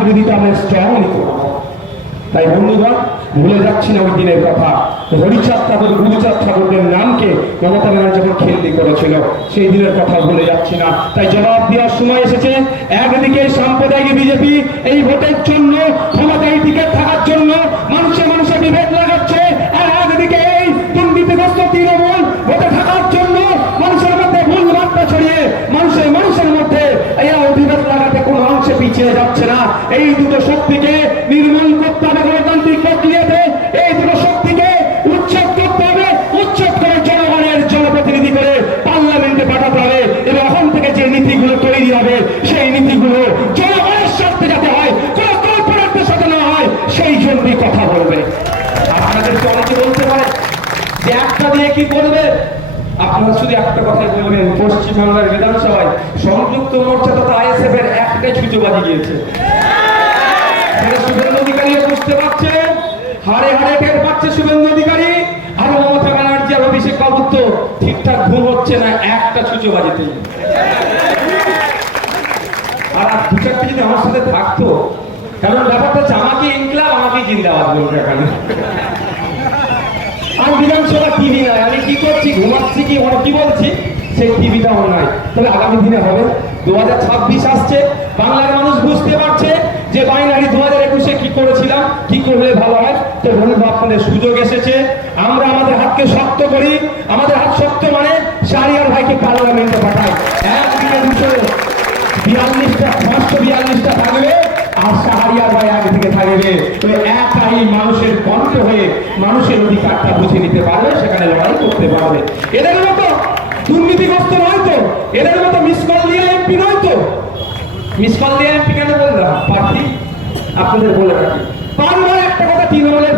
বিরোধিতা আমরা তাই ভুলে যাচ্ছি না ওই দিনের কথা। হরিচাঁদ ঠাকুর, গুরুচাঁদ ঠাকুরের নামকে মমতা ব্যানার্জি যখন খেলদি করেছিল, সেই দিনের কথা ভুলে যাচ্ছি না। তাই জবাব দেওয়ার সময় এসেছে, একদিকে সাম্প্রদায়িক বিজেপি এই ভোটের জন্য এই দুটো শক্তিকে নির্মূল করতে হবে, গণতান্ত্রিক প্রক্রিয়াতে। এই দুটো শক্তিকে উচ্ছেদ করতে হবে, উচ্ছেদ করে জনগণের জনপ্রতিনিধি করে পার্লামেন্টে পাঠাতে হবে এবং এখন থেকে যে নীতিগুলো তৈরি হবে, সেই নীতিগুলো জনগণের স্বার্থে যাতে হয়, কোনো কল্পনার্থের সাথে না হয়, সেই জন্যই কথা বলবে। আপনাদেরকে অনেকে বলতে পারে যে একটা দিয়ে কি করবে? আপনারা শুধু একটা কথাই বলবেন, পশ্চিমবাংলার বিধানসভায় সংযুক্ত মোর্চা তথা আইএসএফ এর একটাই ছুচোবাজি গিয়েছে। হারে হারে টের পাচ্ছে শুভেন্দু অধিকারী। আর মমতা ব্যানার্জি আর অভিষেক বাবুর তো ঠিকঠাক ঘুম হচ্ছে না, একটা ছুচোবাজিতেই আর আর দু চারটে যদি আমার সাথে থাকতো, কারণ ব্যাপারটা হচ্ছে আমাকে ইনকলাব আমাকে জিন্দাবাদ বলবে এখানে। আমি বিধানসভা টিভি নাই আমি কি করছি, ঘুমাচ্ছি কি ওরা কি বলছি? সেই টিভিটা আমার নাই তবে আগামী দিনে হবে। দু হাজার ছাব্বিশ আসছে, বাংলার মানুষ বুঝতে পারছে যে বাইনারি দু হাজার একুশে কি করেছিলাম কি করলে ভালো হয়, তো বন্ধু আপনাদের সুযোগ এসেছে। আমরা আমাদের হাতকে শক্ত করি। আমাদের হাত শক্ত মানে শাহরিয়ার ভাইকে পার্লামেন্টে পাঠাই। একদিকে দুশো বিয়াল্লিশটা, পাঁচশো বিয়াল্লিশটা থাকবে আর সাহারিয়ার ভাই আগে থেকে থাকবে। তো একাই মানুষের কণ্ঠ হয়ে মানুষের অধিকারটা বুঝে নিতে পারবে, সেখানে লড়াই করতে পারবে। এদের মতো দুর্নীতিগ্রস্ত নয় তো। এদের মতো মিস কল দিয়ে এমপি নয় তো। মিস কল দিয়ে এমপি কেন বললাম? প্রার্থী আপনাদের বলে রাখি। একটা কথা তৃণমূলের